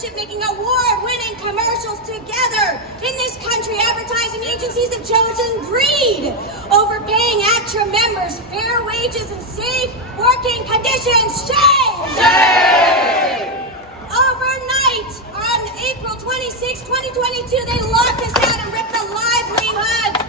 membership making award-winning commercials together. In this country, advertising agencies have chosen greed over paying ACTRA members fair wages and safe working conditions. Shame! Shame! Overnight, on April 26, 2022, they locked us out and ripped the livelihoods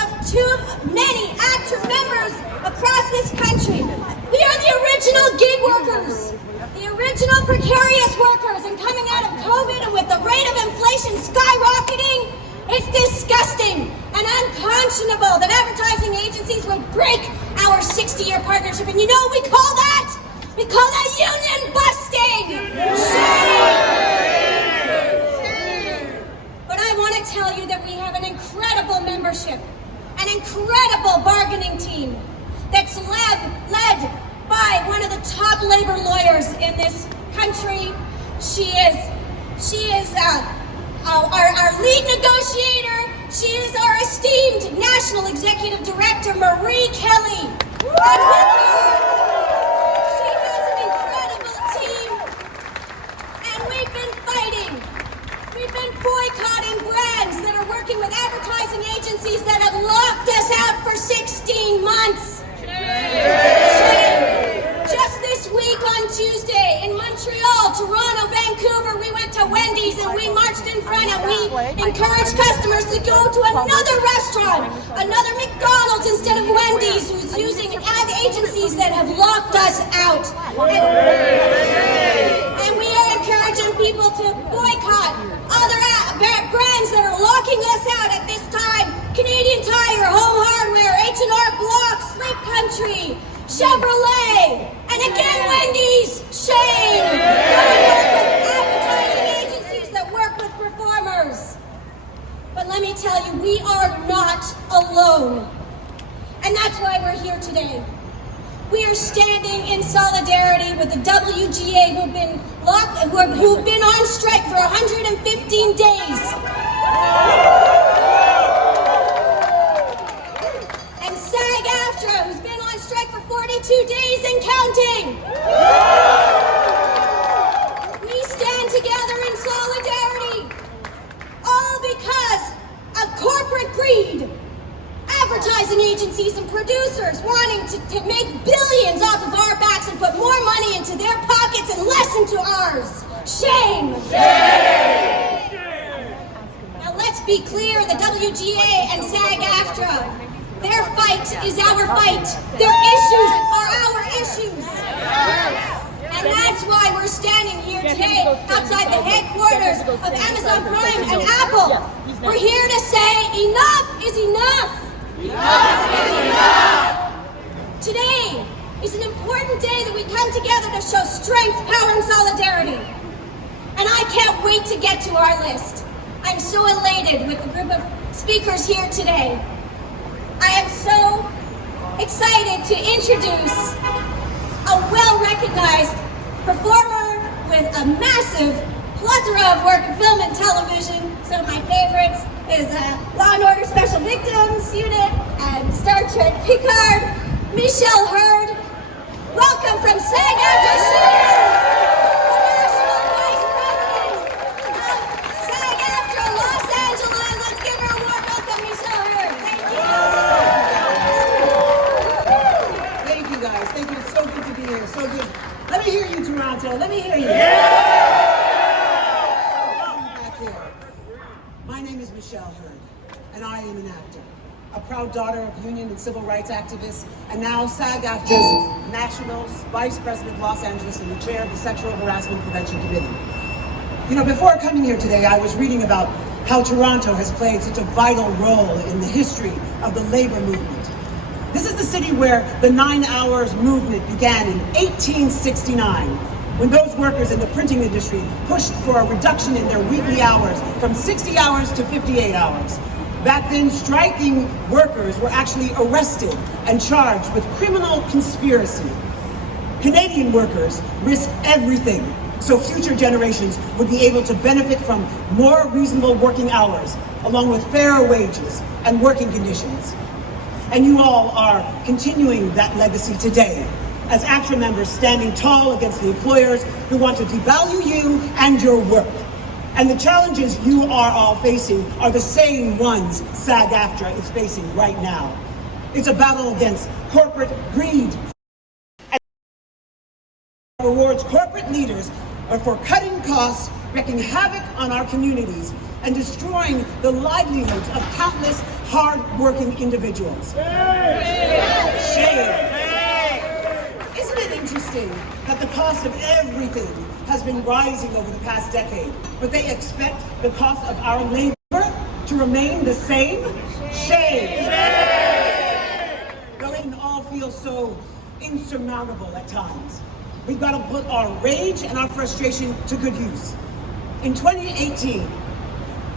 of too many ACTRA members across this country. We are the original gig workers, the original precarious workers, and coming out of COVID and with the rate of inflation skyrocketing, it's disgusting and unconscionable that advertising agencies would break our 60-year partnership. And you know what we call that? We call that union busting! Shame! But I want to tell you that we have an incredible membership, an incredible bargaining team that's led by one of the top labor lawyers in this country. She is our lead negotiator. She is our esteemed National Executive Director, Marie Kelly. And with her, she has an incredible team. And we've been fighting. We've been boycotting brands that are working with advertising agencies that have locked us out for 16 months. Shame. Just this week on Tuesday in Montreal, Toronto, Vancouver, we went to Wendy's and we marched in front and we encouraged customers to go to another restaurant, another McDonald's instead of Wendy's, who's using ad agencies that have locked us out. And we are encouraging people to boycott other brands that are locking us out at this time. Canadian Tire, Home Hardware, H&R Block, Sleep Country, Chevrolet, and again Wendy's. Shame! Don't work with advertising agencies that work with performers. But let me tell you, we are not alone. And that's why we're here today. We are standing in solidarity with the WGA who've been on strike for 115 days. And SAG-AFTRA, who's been on strike for 42 days and counting. We stand together in solidarity, all because of corporate greed. Advertising agencies and producers wanting to make billions off of our backs and put more money into their pockets and less into ours. Shame! Shame! Now let's be clear, the WGA and SAG-AFTRA, their fight is our fight. Their issues are our issues. And that's why we're standing here today outside the headquarters of Amazon Prime and Apple. We're here to say enough is enough. Enough is enough! Today is an important day that we come together to show strength, power, and solidarity. And I can't wait to get to our list. I'm so elated with the group of speakers here today. I am so excited to introduce a well-recognized performer with a massive plethora of work in film and television. Some of my favorites is Law & Order Special Victims Unit and Star Trek Picard, Michelle Hurd. Welcome from SAG-AFTRA Studios, the National Vice President of SAG-AFTRA Los Angeles. Let's give her a warm welcome, Michelle Hurd. Thank you. Thank you, guys. Thank you. It's so good to be here. So good. Let me hear you, Toronto. Let me hear you. Back there. My name is Michelle Hurd, and I am an actor, a proud daughter of union and civil rights activists, and now SAG-AFTRA's National Vice President of Los Angeles and the chair of the Sexual Harassment Prevention Committee. You know, before coming here today, I was reading about how Toronto has played such a vital role in the history of the labor movement. This is the city where the 9 Hours movement began in 1869, when those workers in the printing industry pushed for a reduction in their weekly hours from 60 hours to 58 hours. Back then, striking workers were actually arrested and charged with criminal conspiracy. Canadian workers risked everything so future generations would be able to benefit from more reasonable working hours, along with fairer wages and working conditions. And you all are continuing that legacy today as ACTRA members standing tall against the employers who want to devalue you and your work. And the challenges you are all facing are the same ones SAG-AFTRA is facing right now. It's a battle against corporate greed and rewards corporate leaders for cutting costs, wreaking havoc on our communities, and destroying the livelihoods of countless hard-working individuals. Shame. Isn't it interesting that the cost of everything has been rising over the past decade, but they expect the cost of our labor to remain the same? Shame. Though it all feels so insurmountable at times, we've got to put our rage and our frustration to good use. In 2018,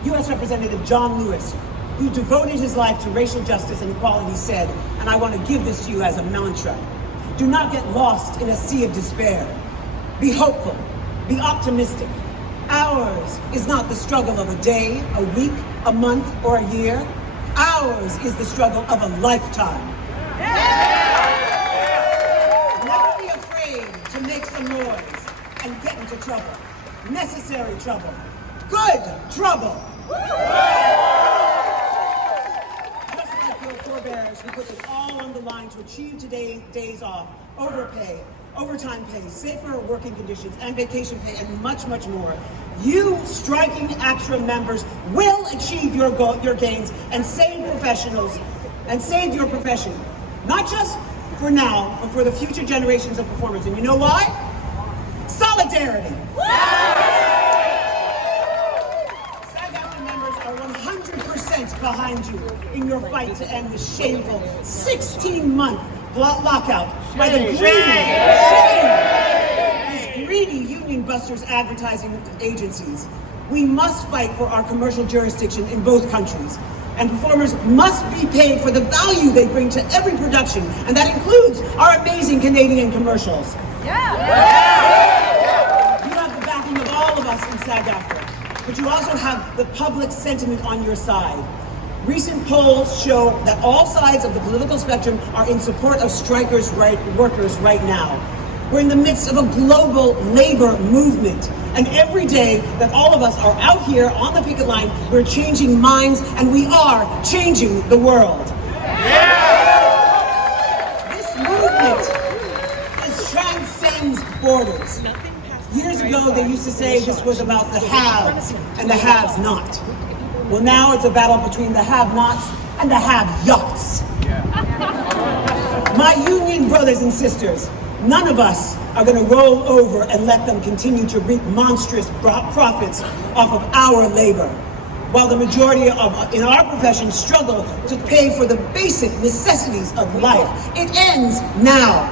U.S. Representative John Lewis, who devoted his life to racial justice and equality, said, and I want to give this to you as a mantra, do not get lost in a sea of despair. Be hopeful, be optimistic. Ours is not the struggle of a day, a week, a month, or a year. Ours is the struggle of a lifetime. Never be afraid to make some noise and get into trouble. Necessary trouble. Good trouble. Just like your forebears who put it all on the line to achieve today's days off, overpay, overtime pay, safer working conditions, and vacation pay, and much, much more. You striking ACTRA members will achieve your gains and save professionals and save your profession. Not just for now, but for the future generations of performers. And you know why? Solidarity. SAG-AFTRA members are 100% behind you in your fight to end this shameful 16-month lockout by the greedy union busters advertising agencies. We must fight for our commercial jurisdiction in both countries. And performers must be paid for the value they bring to every production, and that includes our amazing Canadian commercials. You have the backing of all of us in SAG-AFTRA, but you also have the public sentiment on your side. Recent polls show that all sides of the political spectrum are in support of workers right now. We're in the midst of a global labor movement. And every day that all of us are out here on the picket line, we're changing minds, and we are changing the world. This movement transcends borders. Years ago, they used to say this was about the haves and the have-not. Well, now it's a battle between the have-nots and the have-yachts. My union brothers and sisters, none of us are going to roll over and let them continue to reap monstrous profits off of our labor, while the majority in our profession struggle to pay for the basic necessities of life. It ends now.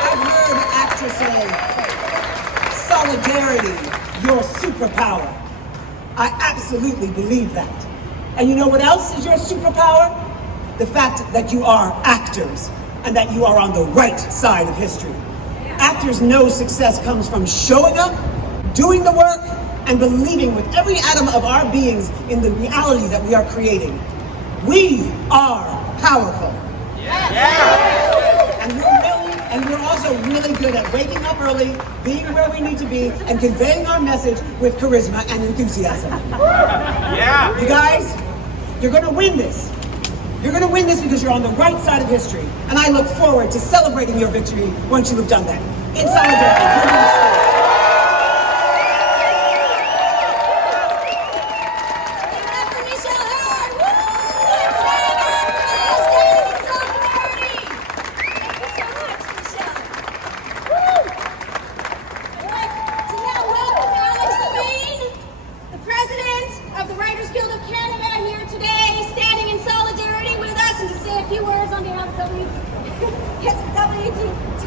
I've heard ACTRA say, solidarity, your superpower. I absolutely believe that. And you know what else is your superpower? The fact that you are actors, and that you are on the right side of history. Actors know success comes from showing up, doing the work, and believing with every atom of our beings in the reality that we are creating. We are powerful. And we're also really good at waking up early, being where we need to be, and conveying our message with charisma and enthusiasm. You guys, you're gonna win this. You're going to win this because you're on the right side of history. And I look forward to celebrating your victory once you have done that. In solidarity.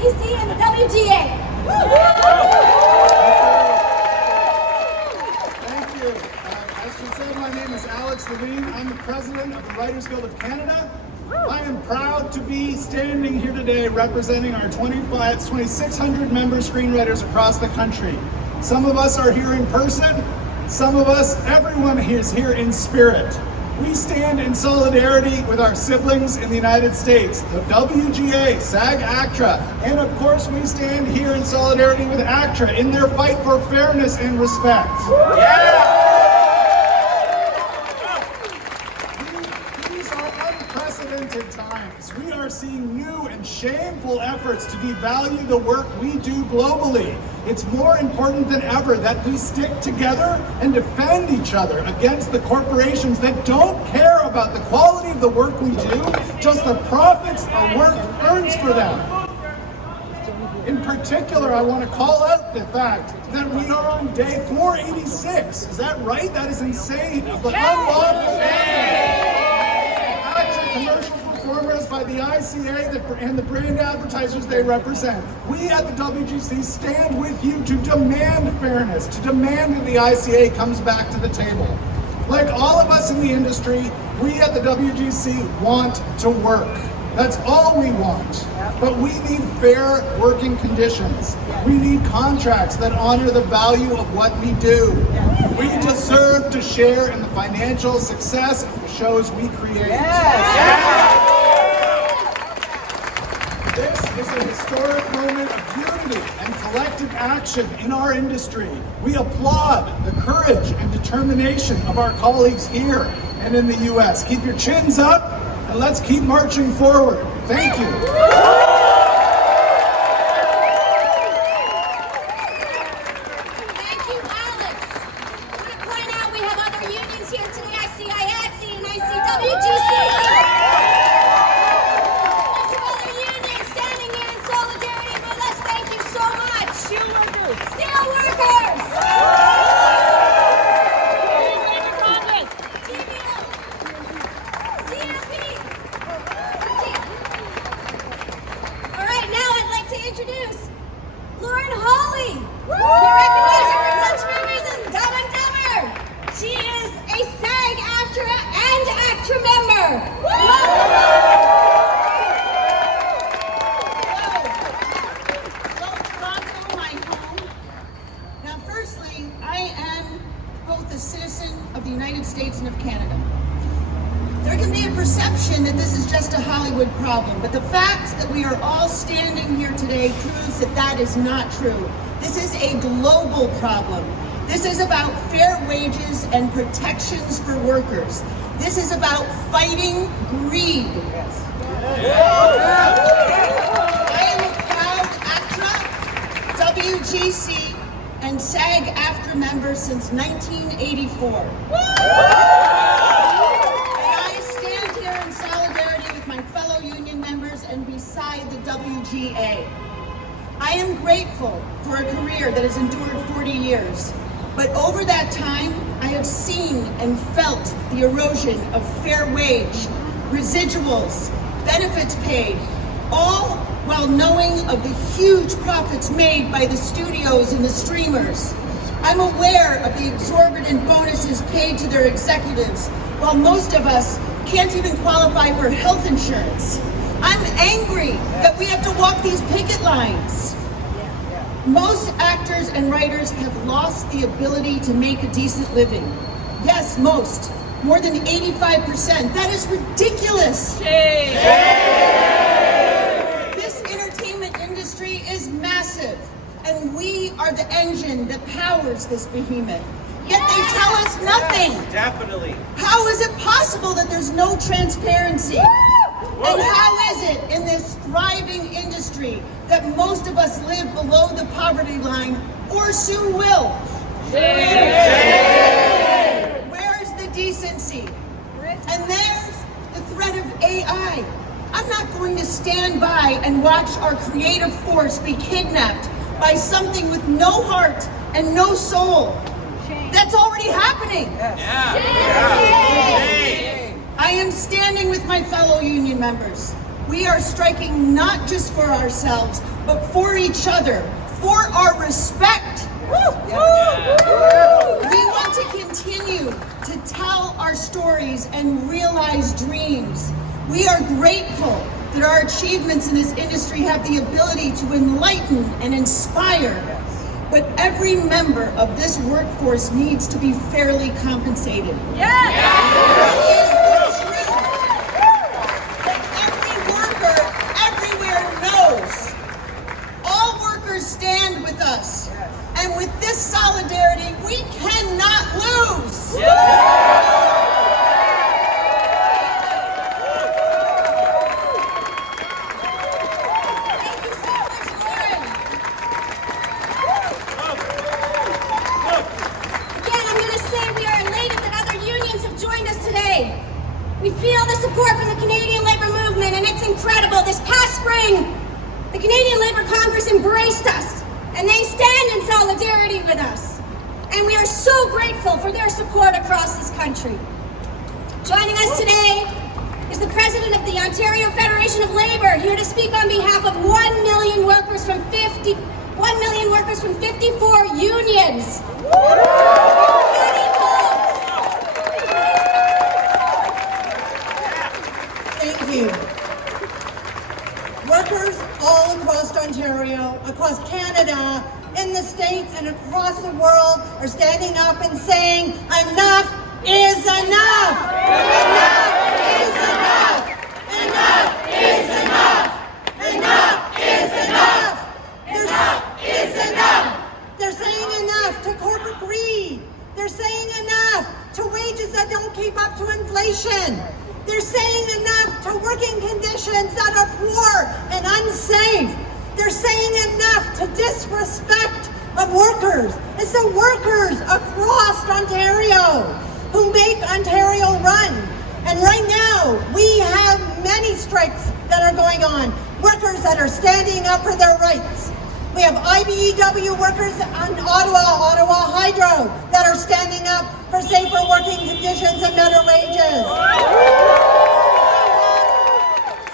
WGA and the WGA. Thank you. As she said, my name is Alex Levine. I'm the president of the Writers Guild of Canada. I am proud to be standing here today representing our 2,600 member screenwriters across the country. Some of us are here in person. Some of us, everyone is here in spirit. We stand in solidarity with our siblings in the United States, the WGA, SAG-AFTRA, and of course we stand here in solidarity with ACTRA in their fight for fairness and respect. These are unprecedented times. We are seeing new and shameful efforts to devalue the work we do globally. It's more important than ever that we stick together and defend each other against the corporations that don't care about the quality of the work we do, just the profits our work earns for them. In particular, I want to call out the fact that we are on day 486. Is that right? That is insane. Of the unlawful commercial performers by the ICA and the brand advertisers they represent. We at the WGC stand with you to demand fairness, to demand that the ICA comes back to the table. Like all of us in the industry, we at the WGC want to work. That's all we want. But we need fair working conditions. We need contracts that honor the value of what we do. We deserve to share in the financial success of the shows we create. This is a historic moment of unity and collective action in our industry. We applaud the courage and determination of our colleagues here and in the US. Keep your chins up and let's keep marching forward. Thank you. Thank you, Alex. I want to point out we have other unions here today. I see IATSE and I see WGC. Lots of other unions standing here in solidarity with us. Thank you so much. Steelworkers. Steelworkers. All right, now I'd like to introduce Lauren Hawley. We recognize her in such movies as Dumb and Dumber. She is a SAG-AFTRA and ACTRA member. Toronto, my home. Now, firstly, I am both a citizen of the United States and of Canada. There can be a perception that this is just a Hollywood problem, but the fact that we are all standing here today proves that that is not true. This is a global problem. This is about fair wages and protections for workers. This is about fighting greed. I am a proud ACTRA, WGC, and SAG-AFTRA member since 1984. And beside the WGA. I am grateful for a career that has endured 40 years, but over that time, I have seen and felt the erosion of fair wage, residuals, benefits paid, all while knowing of the huge profits made by the studios and the streamers. I'm aware of the exorbitant bonuses paid to their executives, while most of us can't even qualify for health insurance. I'm angry that we have to walk these picket lines. Most actors and writers have lost the ability to make a decent living. Yes, most. More than 85%. That is ridiculous. This entertainment industry is massive, and we are the engine that powers this behemoth. Yet they tell us nothing. Definitely. How is it possible that there's no transparency? And how is it in this thriving industry that most of us live below the poverty line or soon will? Where is the decency? And there's the threat of AI. I'm not going to stand by and watch our creative force be kidnapped by something with no heart and no soul. That's already happening. I am standing with my fellow union members. We are striking not just for ourselves, but for each other, for our respect. We want to continue to tell our stories and realize dreams. We are grateful that our achievements in this industry have the ability to enlighten and inspire. But every member of this workforce needs to be fairly compensated. Yes! this solidarity, we cannot lose. Thank you so much, Lauren. Again, I'm going to say we are elated that other unions have joined us today. We feel the support from the Canadian labor movement, and it's incredible. This past spring, the Canadian Labour Congress embraced us, and they stand in solidarity with us. And we are so grateful for their support across this country. Joining us today is the President of the Ontario Federation of Labour, here to speak on behalf of 1 million workers from 54 unions. Thank you. Workers all across Ontario, across Canada, in the States, and across the world are standing up and saying, enough is enough! Enough is enough! Enough is enough! Enough is enough! Enough is enough! They're saying enough to corporate greed. They're saying enough to wages that don't keep up to inflation. They're saying enough to working conditions that are poor and unsafe. They're saying enough to disrespect of workers. It's the workers across Ontario who make Ontario run. And right now, we have many strikes that are going on. Workers that are standing up for their rights. We have IBEW workers on Ottawa Hydro that are standing up for safer working conditions and better wages.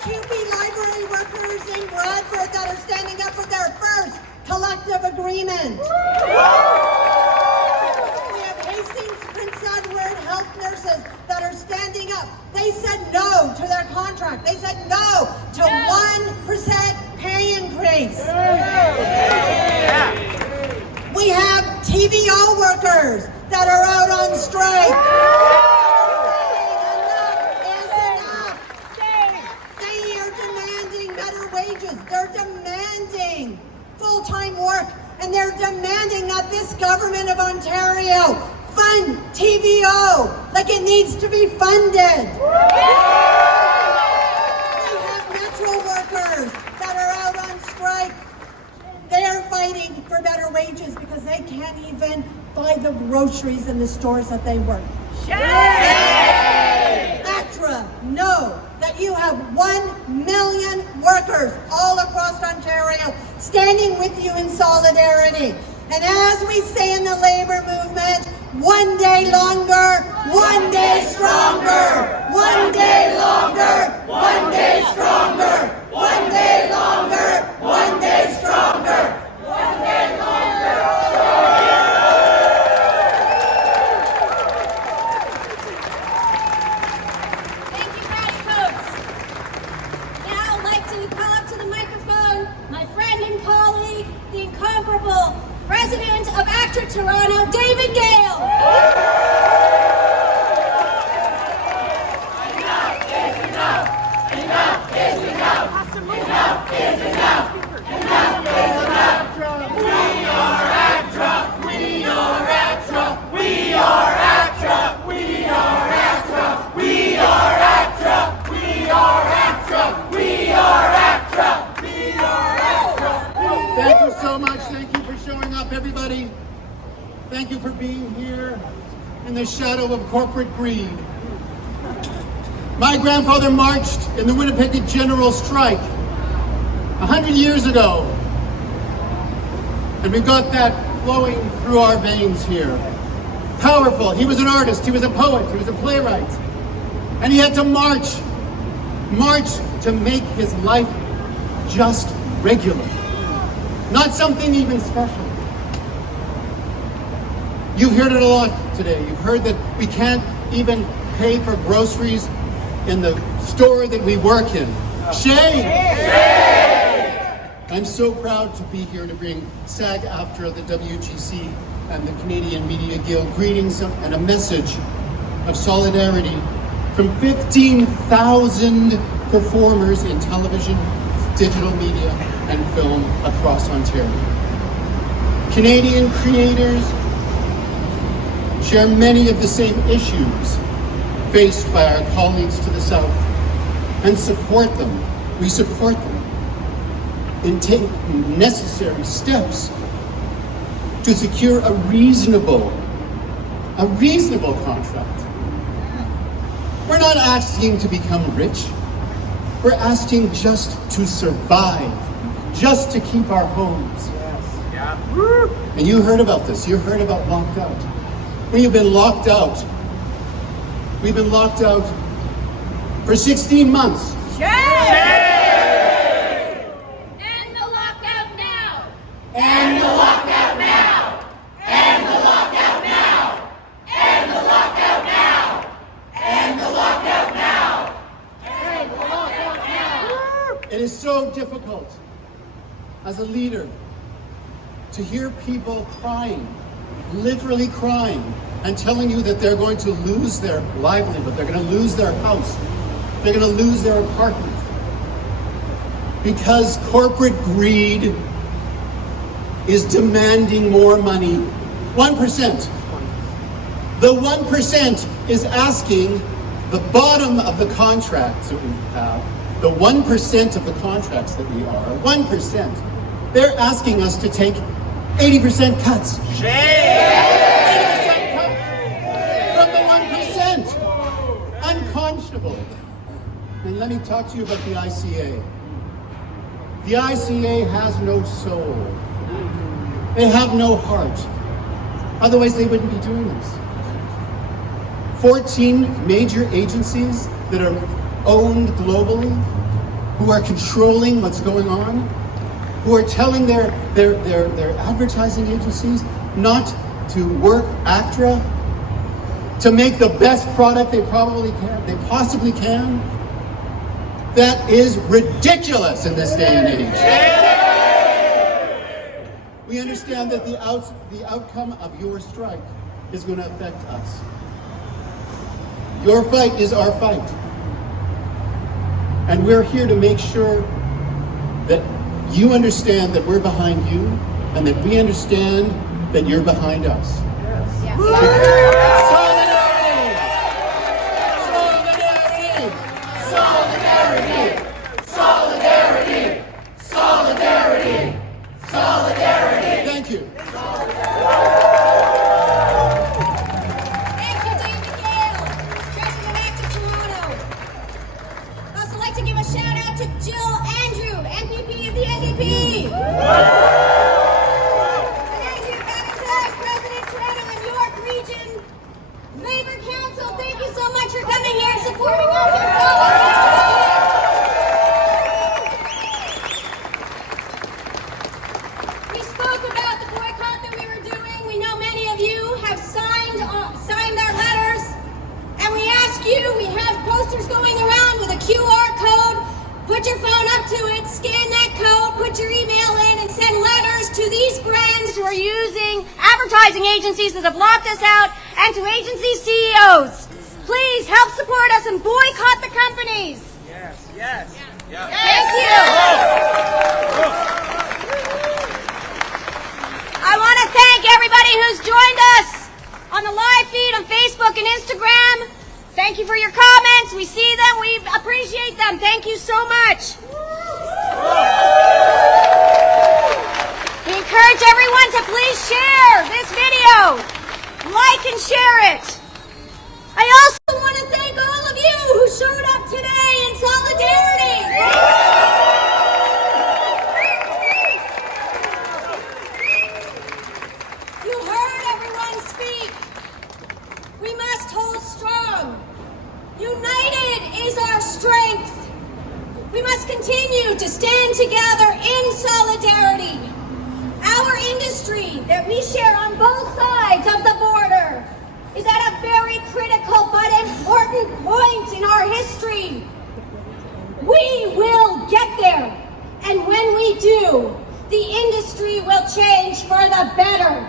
QP library workers in Bradford that are standing up for their first collective agreement. We have Hastings Prince Edward health nurses that are standing up. They said no to their contract. They said no to 1% pay increase. We have TVO workers that are out on strike. They are demanding better wages. They're demanding full-time work, and they're demanding that this government of Ontario fund TVO like it needs to be funded. We have metro workers that are out on strike. They're fighting for better wages because they can't even buy the groceries in the stores that they work. ACTRA, know that you have 1 million workers all across Ontario standing with you in solidarity. And as we say in the labor movement, one day longer, one day stronger, one day longer, one day stronger, one day longer, one day stronger, one day longer. Thank you, Patty Coates. Now I'd like to call up to the microphone my friend and colleague, the incomparable President of ACTRA Toronto, David Gale. Enough is enough! Enough is enough! Enough is enough! Enough is enough! We are ACTRA! We are ACTRA! We are ACTRA! We are ACTRA! We are ACTRA! We are ACTRA! We are ACTRA! We are ACTRA! Thank you so much. Thank you for showing up, everybody. Thank you for being here in the shadow of corporate greed. My grandfather marched in the Winnipeg General Strike 100 years ago. And we've got that flowing through our veins here. Powerful. He was an artist. He was a poet. He was a playwright. And he had to march to make his life just regular. Not something even special. You've heard it a lot today. You've heard that we can't even pay for groceries in the store that we work in. Shame! I'm so proud to be here to bring SAG-AFTRA, the WGC, and the Canadian Media Guild greetings and a message of solidarity from 15,000 performers in television, digital media, and film across Ontario. Canadian creators share many of the same issues faced by our colleagues to the south and support them. We support them in taking necessary steps to secure a reasonable contract. We're not asking to become rich. We're asking just to survive, just to keep our homes. And you heard about this. You heard about locked out. We've been locked out. We've been locked out for 16 months. End the lockout now! End the lockout now! End the lockout now! End the lockout now! End the lockout now! End the lockout now! It is so difficult as a leader to hear people crying, literally crying, and telling you that they're going to lose their livelihood, they're going to lose their house, they're going to lose their apartment. Because corporate greed is demanding more money. 1%. The 1% is asking the bottom of the contracts that we have, the 1% of the contracts that we are, 1%, they're asking us to take 80% cuts. 80% cuts from the 1%. Unconscionable. And let me talk to you about the ICA. The ICA has no soul. They have no heart. Otherwise, they wouldn't be doing this. 14 major agencies that are owned globally, who are controlling what's going on, who are telling their advertising agencies not to work ACTRA, to make the best product they possibly can. That is ridiculous in this day and age. We understand that the outcome of your strike is going to affect us. Your fight is our fight. And we're here to make sure that you understand that we're behind you and that we understand that you're behind us. Solidarity! Thank you. Thank you, David Gale, President of ACTRA Toronto. I'd also like to give a shout out to Jill Andrew, MPP of the NDP. And Andrew Babington, President Toronto and York Region Labour Council. Thank you so much for coming here and supporting us in solidarity. We spoke about the boycott that we were doing. We know many of you have signed our letters, and we ask you, we have posters going around with a QR code. Put your phone up to it, scan that code, put your email in, and send letters to these brands who are using advertising agencies that have locked us out, and to agency CEOs. Please help support us and boycott the companies. Yes. Thank you. I want to thank everybody who's joined us on the live feed on Facebook and Instagram. Thank you for your comments. We see them. We appreciate them. Thank you so much. We encourage everyone to please share this video. Like and share it. I also want to thank all of you who showed up today in solidarity. You heard everyone speak. We must hold strong. United is our strength. We must continue to stand together in solidarity. Our industry that we share on both sides of the border is at a very critical but important point in our history. We will get there, and when we do, the industry will change for the better.